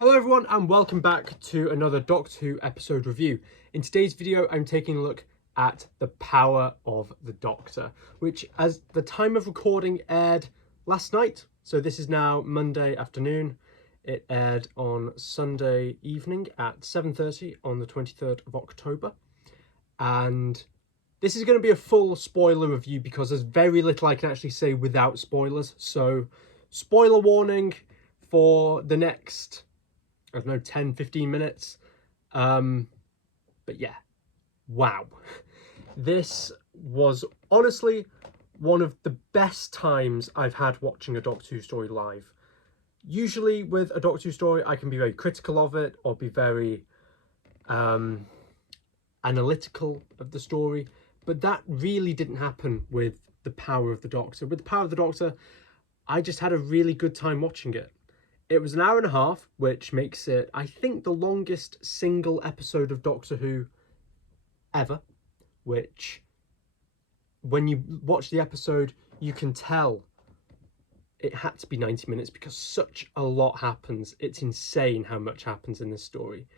Hello everyone and welcome back to another Doctor Who episode review. In today's video I'm taking a look at The Power of the Doctor, which as the time of recording aired last night. So this is now Monday afternoon. It aired on Sunday evening at 7:30 on the 23rd of October. And this is going to be a full spoiler review because there's very little I can actually say without spoilers. So spoiler warning for the next 10-15 minutes. But yeah, wow. This was honestly one of the best times I've had watching a Doctor Who story live. Usually with a Doctor Who story, I can be very critical of it or be very analytical of the story. But that really didn't happen with The Power of the Doctor. With The Power of the Doctor, I just had a really good time watching it. It was an hour and a half, which makes it, I think, the longest single episode of Doctor Who ever, which, when you watch the episode, you can tell it had to be 90 minutes because such a lot happens. It's insane how much happens in this story.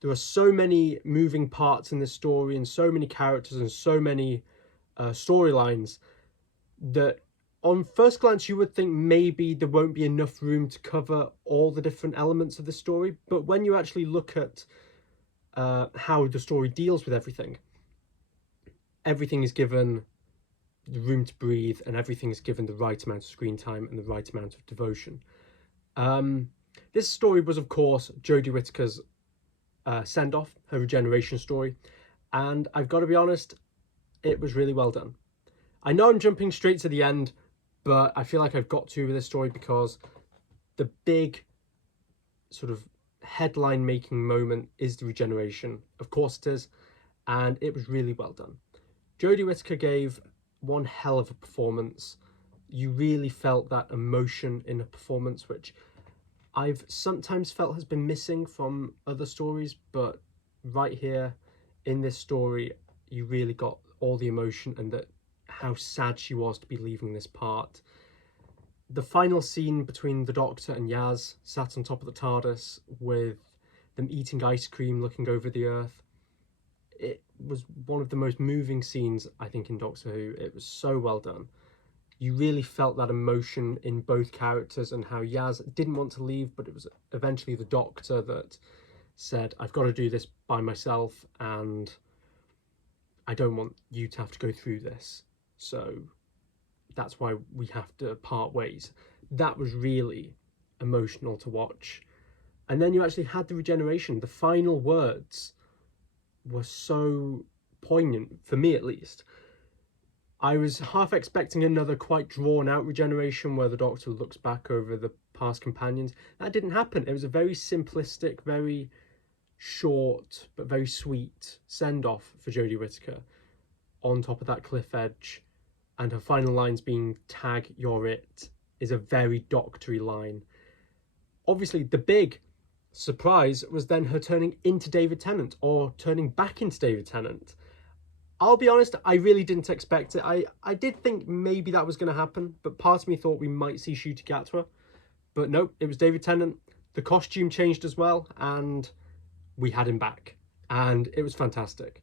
There are so many moving parts in this story and so many characters and so many storylines that on first glance, you would think maybe there won't be enough room to cover all the different elements of the story. But when you actually look at how the story deals with everything, everything is given the room to breathe and everything is given the right amount of screen time and the right amount of devotion. This story was, of course, Jodie Whittaker's send-off, her regeneration story. And I've got to be honest, it was really well done. I know I'm jumping straight to the end, but I feel like I've got to with this story because the big sort of headline making moment is the regeneration. Of course it is. And it was really well done. Jodie Whittaker gave one hell of a performance. You really felt that emotion in a performance, which I've sometimes felt has been missing from other stories. But right here in this story, you really got all the emotion and that how sad she was to be leaving this part. The final scene between the Doctor and Yaz sat on top of the TARDIS with them eating ice cream looking over the Earth. It was one of the most moving scenes, I think, in Doctor Who. It was so well done. You really felt that emotion in both characters and how Yaz didn't want to leave, but it was eventually the Doctor that said, I've got to do this by myself and I don't want you to have to go through this. So that's why we have to part ways. That was really emotional to watch. And then you actually had the regeneration. The final words were so poignant, for me at least. I was half expecting another quite drawn out regeneration where the Doctor looks back over the past companions. That didn't happen. It was a very simplistic, very short, but very sweet send-off for Jodie Whittaker on top of that cliff edge. And her final lines being "tag, you're it" is a very doctory line. Obviously, the big surprise was then her turning into David Tennant, or turning back into David Tennant. I'll be honest, I really didn't expect it. I did think maybe that was going to happen, but part of me thought we might see Ncuti Gatwa. But nope, it was David Tennant. The costume changed as well, and we had him back. And it was fantastic.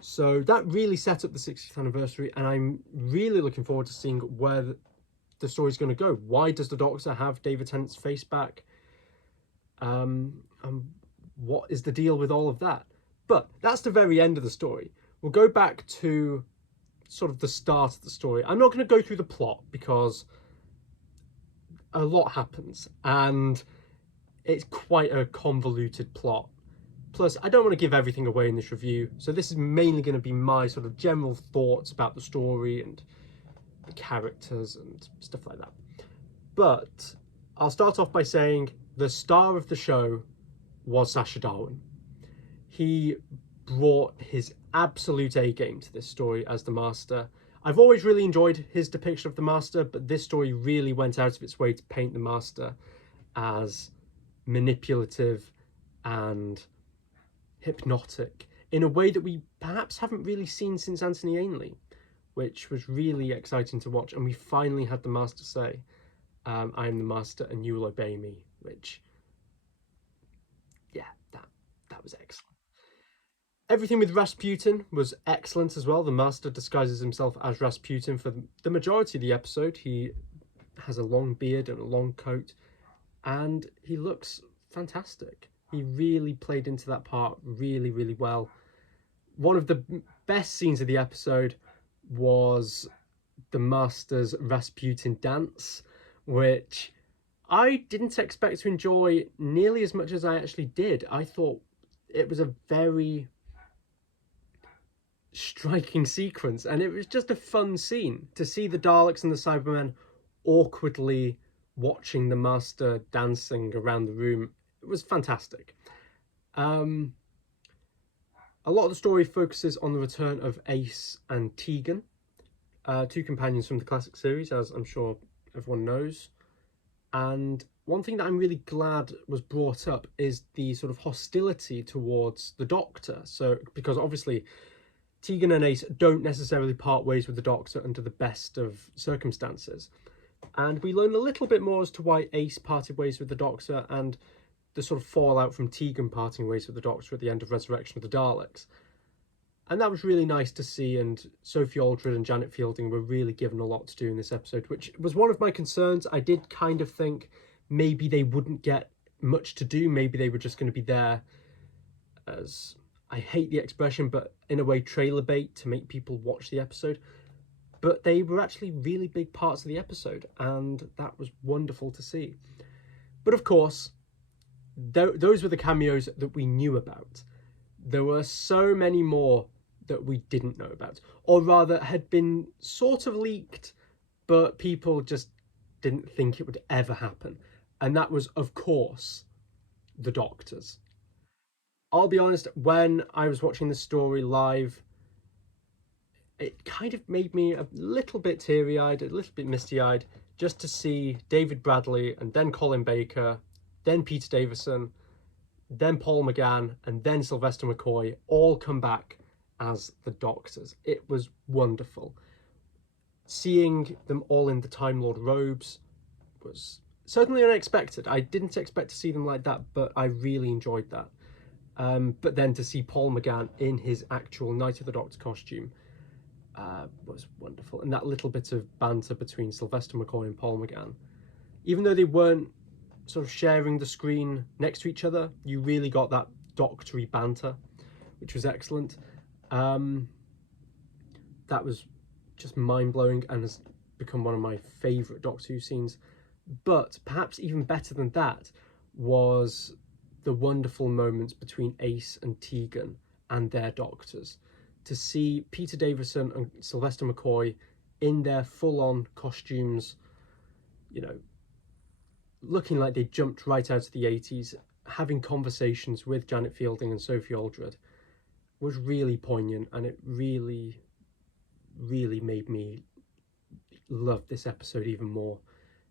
So that really set up the 60th anniversary, and I'm really looking forward to seeing where the story's going to go. Why does the Doctor have David Tennant's face back? And what is the deal with all of that? But that's the very end of the story. We'll go back to sort of the start of the story. I'm not going to go through the plot because a lot happens, and it's quite a convoluted plot. Plus, I don't want to give everything away in this review, so this is mainly going to be my sort of general thoughts about the story and the characters and stuff like that. But I'll start off by saying the star of the show was Sacha Darwin. He brought his absolute A-game to this story as the Master. I've always really enjoyed his depiction of the Master, but this story really went out of its way to paint the Master as manipulative and hypnotic in a way that we perhaps haven't really seen since Anthony Ainley, which was really exciting to watch. And we finally had the Master say, I am the Master and you will obey me, which was excellent. Everything with Rasputin was excellent as well. The Master disguises himself as Rasputin for the majority of the episode. He has a long beard and a long coat, and he looks fantastic. He really played into that part really, really well. One of the best scenes of the episode was the Master's Rasputin dance, which I didn't expect to enjoy nearly as much as I actually did. I thought it was a very striking sequence, and it was just a fun scene to see the Daleks and the Cybermen awkwardly watching the Master dancing around the room. It was fantastic. A lot of the story focuses on the return of Ace and Tegan, two companions from the classic series, as I'm sure everyone knows. And one thing that I'm really glad was brought up is the sort of hostility towards the Doctor. So, because obviously Tegan and Ace don't necessarily part ways with the Doctor under the best of circumstances. And we learn a little bit more as to why Ace parted ways with the Doctor and the sort of fallout from Tegan parting ways with the Doctor at the end of Resurrection of the Daleks. And that was really nice to see, and Sophie Aldred and Janet Fielding were really given a lot to do in this episode, which was one of my concerns. I did kind of think maybe they wouldn't get much to do, maybe they were just going to be there as, I hate the expression, but in a way trailer bait to make people watch the episode. But they were actually really big parts of the episode, and that was wonderful to see. But of course, those were the cameos that we knew about. There were so many more that we didn't know about, or rather had been sort of leaked, but people just didn't think it would ever happen. And that was, of course, the Doctors. I'll be honest, when I was watching the story live, it kind of made me a little bit teary-eyed, a little bit misty-eyed, just to see David Bradley and then Colin Baker, then Peter Davison, then Paul McGann, and then Sylvester McCoy all come back as the Doctors. It was wonderful. Seeing them all in the Time Lord robes was certainly unexpected. I didn't expect to see them like that, but I really enjoyed that. But then to see Paul McGann in his actual Night of the Doctor costume was wonderful. And that little bit of banter between Sylvester McCoy and Paul McGann, even though they weren't sort of sharing the screen next to each other, you really got that doctory banter, which was excellent. That was just mind-blowing and has become one of my favourite Doctor Who scenes. But perhaps even better than that was the wonderful moments between Ace and Tegan and their Doctors. To see Peter Davison and Sylvester McCoy in their full-on costumes, you know, looking like they jumped right out of the 80s, having conversations with Janet Fielding and Sophie Aldred, was really poignant, and it really, really made me love this episode even more.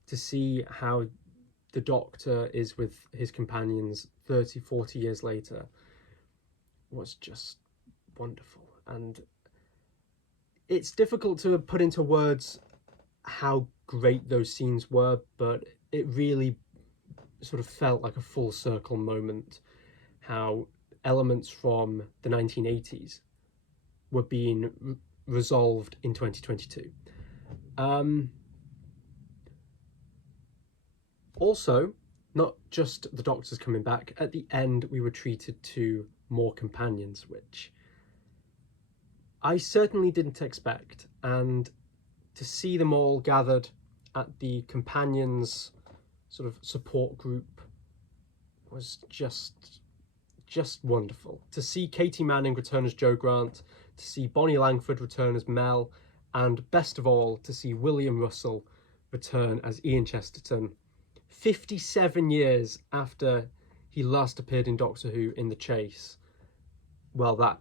To see how the Doctor is with his companions 30, 40 years later was just wonderful. And it's difficult to put into words how great those scenes were, but it really sort of felt like a full circle moment, how elements from the 1980s were being resolved in 2022. Also, not just the Doctors coming back, at the end we were treated to more companions, which I certainly didn't expect, and to see them all gathered at the companions sort of support group was just wonderful. To see Katie Manning return as Jo Grant, to see Bonnie Langford return as Mel, and best of all, to see William Russell return as Ian Chesterton, 57 years after he last appeared in Doctor Who in The Chase. Well, that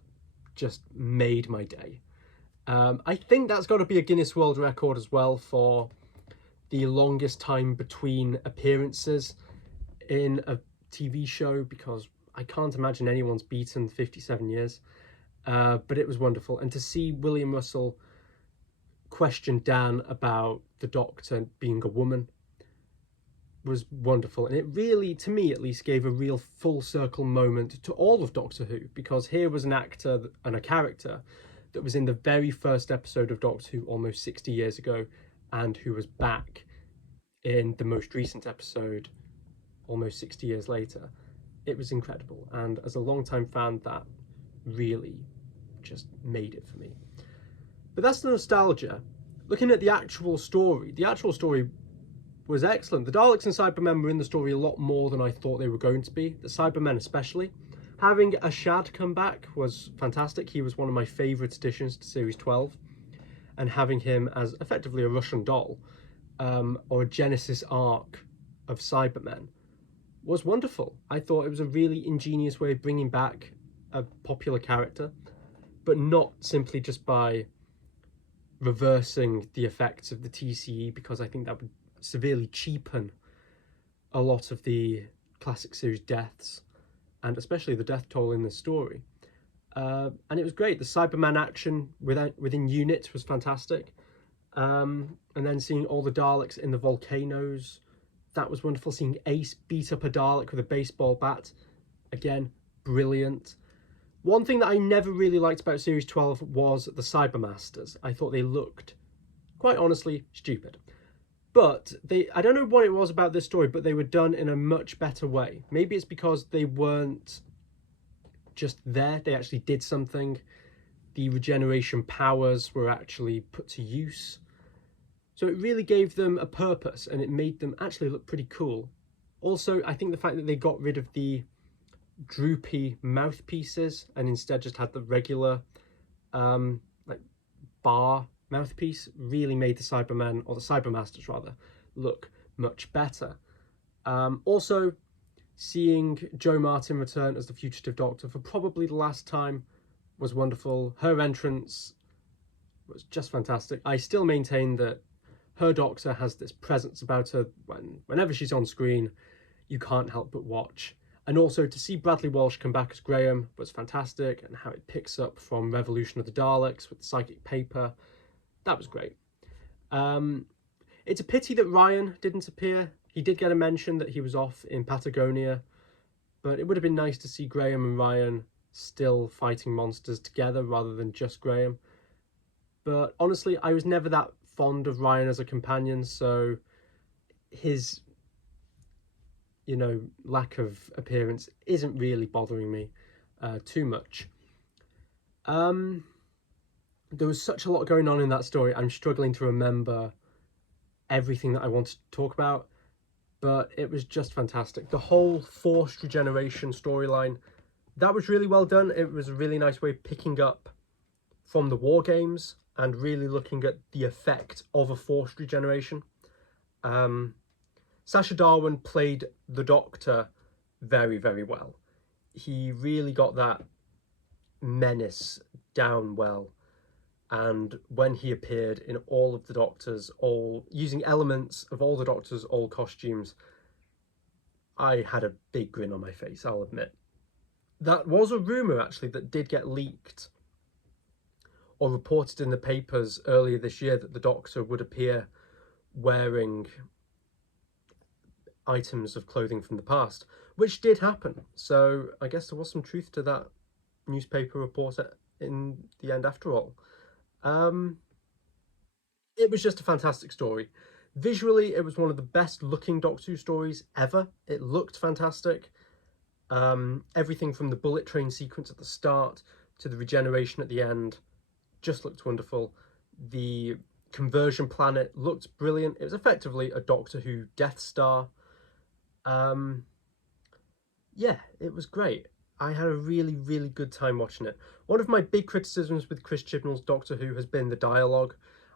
just made my day. I think that's got to be a Guinness World Record as well for the longest time between appearances in a TV show, because I can't imagine anyone's beaten 57 years. But it was wonderful. And to see William Russell question Dan about the Doctor being a woman was wonderful, and it really, to me at least, gave a real full circle moment to all of Doctor Who, because here was an actor and a character that was in the very first episode of Doctor Who almost 60 years ago, and who was back in the most recent episode almost 60 years later. It was incredible, and as a long-time fan, that really just made it for me. But that's the nostalgia. Looking at the actual story was excellent. The Daleks and Cybermen were in the story a lot more than I thought they were going to be, the Cybermen especially. Having Ashad come back was fantastic. He was one of my favourite additions to Series 12. And having him as effectively a Russian doll, or a Genesis arc of Cybermen, was wonderful. I thought it was a really ingenious way of bringing back a popular character, but not simply just by reversing the effects of the TCE, because I think that would severely cheapen a lot of the classic series deaths, and especially the death toll in this story. And it was great. The Cyberman action within units was fantastic. And then seeing all the Daleks in the volcanoes, that was wonderful. Seeing Ace beat up a Dalek with a baseball bat, again, brilliant. One thing that I never really liked about Series 12 was the Cybermasters. I thought they looked, quite honestly, stupid. But I don't know what it was about this story, but they were done in a much better way. Maybe it's because they weren't just there, they actually did something. The regeneration powers were actually put to use. So it really gave them a purpose, and it made them actually look pretty cool. Also, I think the fact that they got rid of the droopy mouthpieces and instead just had the regular like bar mouthpiece really made the Cybermen, or the Cybermasters rather, look much better. Also, seeing Jo Martin return as the Fugitive Doctor for probably the last time was wonderful. Her entrance was just fantastic. I still maintain that her Doctor has this presence about her. Whenever she's on screen, you can't help but watch. And also to see Bradley Walsh come back as Graham was fantastic, and how it picks up from Revolution of the Daleks with the psychic paper. That was great. It's a pity that Ryan didn't appear. He did get a mention that he was off in Patagonia, but it would have been nice to see Graham and Ryan still fighting monsters together rather than just Graham. But honestly, I was never that fond of Ryan as a companion, so his, lack of appearance isn't really bothering me too much. There was such a lot going on in that story. I'm struggling to remember everything that I wanted to talk about, but it was just fantastic. The whole forced regeneration storyline, that was really well done. It was a really nice way of picking up from the war games and really looking at the effect of a forced regeneration. Sacha Darwin played the Doctor very, very well. He really got that menace down well. And when he appeared in all of the Doctor's using elements of all the Doctor's old costumes, I had a big grin on my face, I'll admit. That was a rumour, actually, that did get leaked or reported in the papers earlier this year, that the Doctor would appear wearing items of clothing from the past, which did happen. So I guess there was some truth to that newspaper report in the end after all. It was just a fantastic story. Visually, it was one of the best looking Doctor Who stories ever. It looked fantastic. Everything from the bullet train sequence at the start to the regeneration at the end just looked wonderful. The conversion planet looked brilliant. It was effectively a Doctor Who Death Star. Yeah, it was great. I had a really, really good time watching it. One of my big criticisms with Chris Chibnall's Doctor Who has been the dialogue.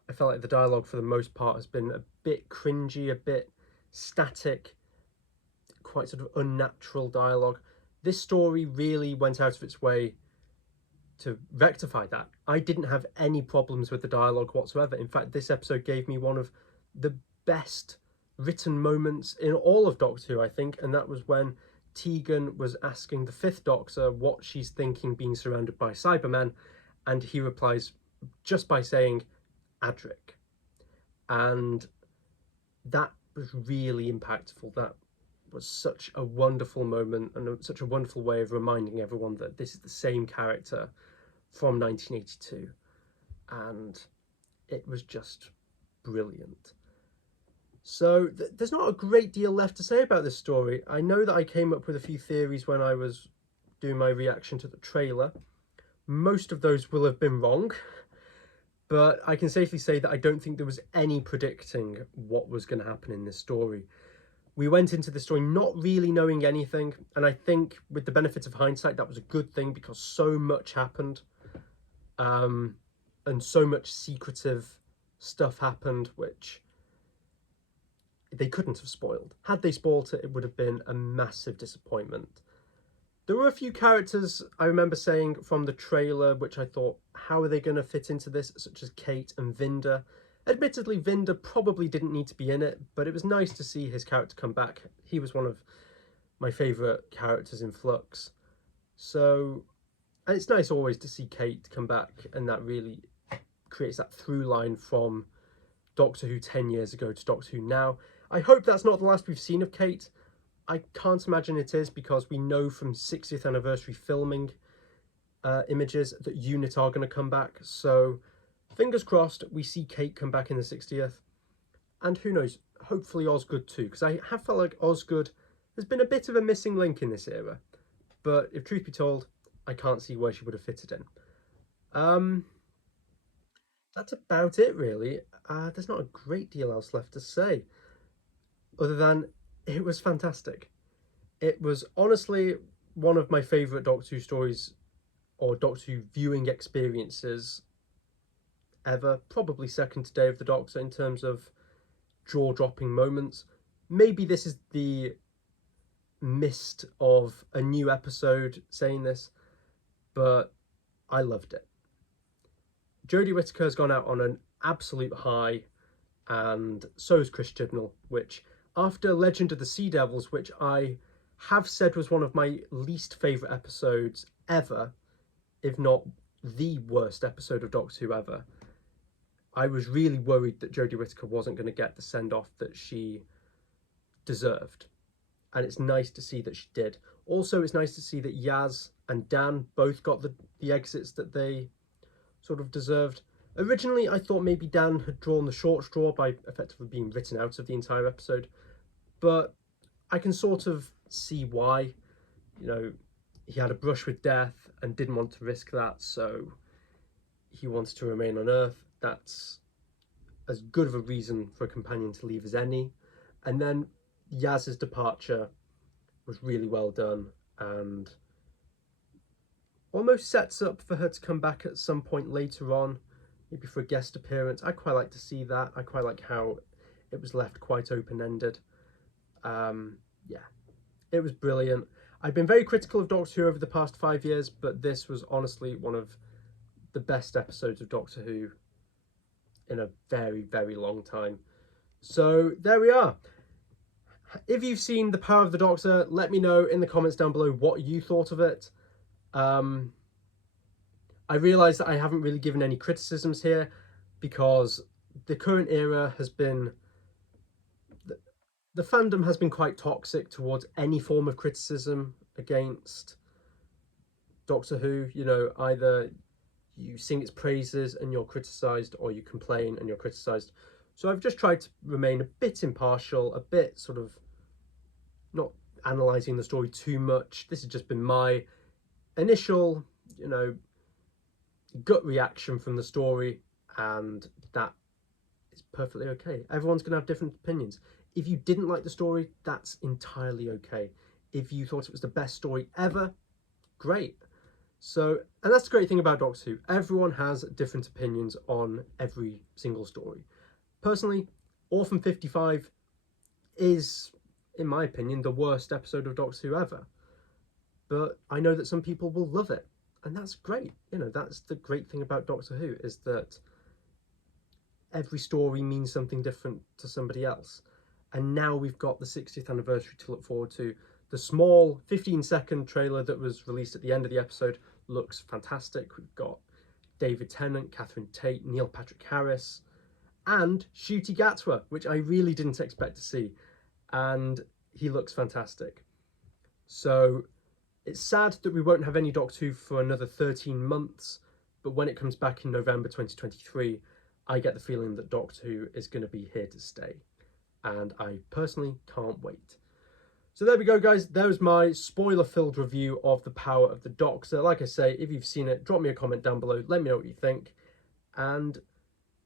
I felt like the dialogue for the most part has been a bit cringy, a bit static, quite sort of unnatural dialogue. This story really went out of its way to rectify that. I didn't have any problems with the dialogue whatsoever. In fact, this episode gave me one of the best written moments in all of Doctor Who, I think, and that was when Tegan was asking the Fifth Doctor what she's thinking being surrounded by Cybermen, and he replies just by saying Adric. And that was really impactful. That was such a wonderful moment and such a wonderful way of reminding everyone that this is the same character from 1982, and it was just brilliant. So there's not a great deal left to say about this story. I know that I came up with a few theories when I was doing my reaction to the trailer. Most of those will have been wrong, but I can safely say that I don't think there was any predicting what was going to happen in this story. We went into the story not really knowing anything, and I think with the benefit of hindsight, that was a good thing because so much happened, and so much secretive stuff happened, which they couldn't have spoiled. Had they spoiled it, it would have been a massive disappointment. There were a few characters I remember saying from the trailer which I thought, how are they going to fit into this, such as Kate and Vinda. Admittedly, Vinda probably didn't need to be in it, but it was nice to see his character come back. He was one of my favourite characters in Flux. So, and it's nice always to see Kate come back, and that really creates that through line from Doctor Who 10 years ago to Doctor Who now. I hope that's not the last we've seen of Kate. I can't imagine it is, because we know from 60th anniversary filming images that Unit are going to come back. So fingers crossed we see Kate come back in the 60th. And who knows, hopefully Osgood too, because I have felt like Osgood has been a bit of a missing link in this era. But if truth be told, I can't see where she would have fitted in. That's about it really. There's not a great deal else left to say, other than it was fantastic. It was honestly one of my favourite Doctor Who stories or Doctor Who viewing experiences ever. Probably second to Day of the Doctor in terms of jaw-dropping moments. Maybe this is the mist of a new episode saying this, but I loved it. Jodie Whittaker has gone out on an absolute high, and so has Chris Chibnall, which after Legend of the Sea Devils, which I have said was one of my least favourite episodes ever, if not the worst episode of Doctor Who ever, I was really worried that Jodie Whittaker wasn't going to get the send-off that she deserved. And it's nice to see that she did. Also, it's nice to see that Yaz and Dan both got the exits that they sort of deserved. Originally, I thought maybe Dan had drawn the short straw by effectively being written out of the entire episode, but I can sort of see why. You know, he had a brush with death and didn't want to risk that, so he wanted to remain on Earth. That's as good of a reason for a companion to leave as any. And then Yaz's departure was really well done and almost sets up for her to come back at some point later on, maybe for a guest appearance. I quite like to see that. I quite like how it was left quite open-ended. Yeah, it was brilliant. I've been very critical of Doctor Who over the past 5 years, but this was honestly one of the best episodes of Doctor Who in a very, very long time. So there we are. If you've seen The Power of the Doctor, let me know in the comments down below what you thought of it. I realise that I haven't really given any criticisms here because the current era has been... The fandom has been quite toxic towards any form of criticism against Doctor Who. You know, either you sing its praises and you're criticised, or you complain and you're criticised. So I've just tried to remain a bit impartial, a bit sort of not analysing the story too much. This has just been my initial, you know, gut reaction from the story, and that is perfectly okay. Everyone's going to have different opinions. If you didn't like the story, that's entirely okay. If you thought it was the best story ever, great. So, and that's the great thing about Doctor Who. Everyone has different opinions on every single story. Personally, Orphan 55 is, in my opinion, the worst episode of Doctor Who ever. But I know that some people will love it, and that's great. You know, that's the great thing about Doctor Who, is that every story means something different to somebody else. And now we've got the 60th anniversary to look forward to. The small 15-second trailer that was released at the end of the episode looks fantastic. We've got David Tennant, Catherine Tate, Neil Patrick Harris, and Ncuti Gatwa, which I really didn't expect to see, and he looks fantastic. So it's sad that we won't have any Doctor Who for another 13 months, but when it comes back in November 2023, I get the feeling that Doctor Who is going to be here to stay, and I personally can't wait. So there we go, guys. There's my spoiler-filled review of The Power of the Doctor. Like I say, if you've seen it, drop me a comment down below. Let me know what you think. And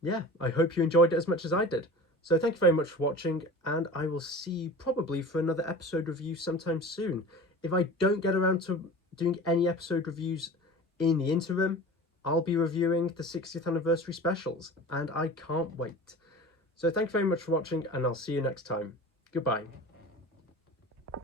yeah, I hope you enjoyed it as much as I did. So thank you very much for watching, and I will see you probably for another episode review sometime soon. If I don't get around to doing any episode reviews in the interim, I'll be reviewing the 60th anniversary specials, and I can't wait. So thank you very much for watching, and I'll see you next time. Goodbye.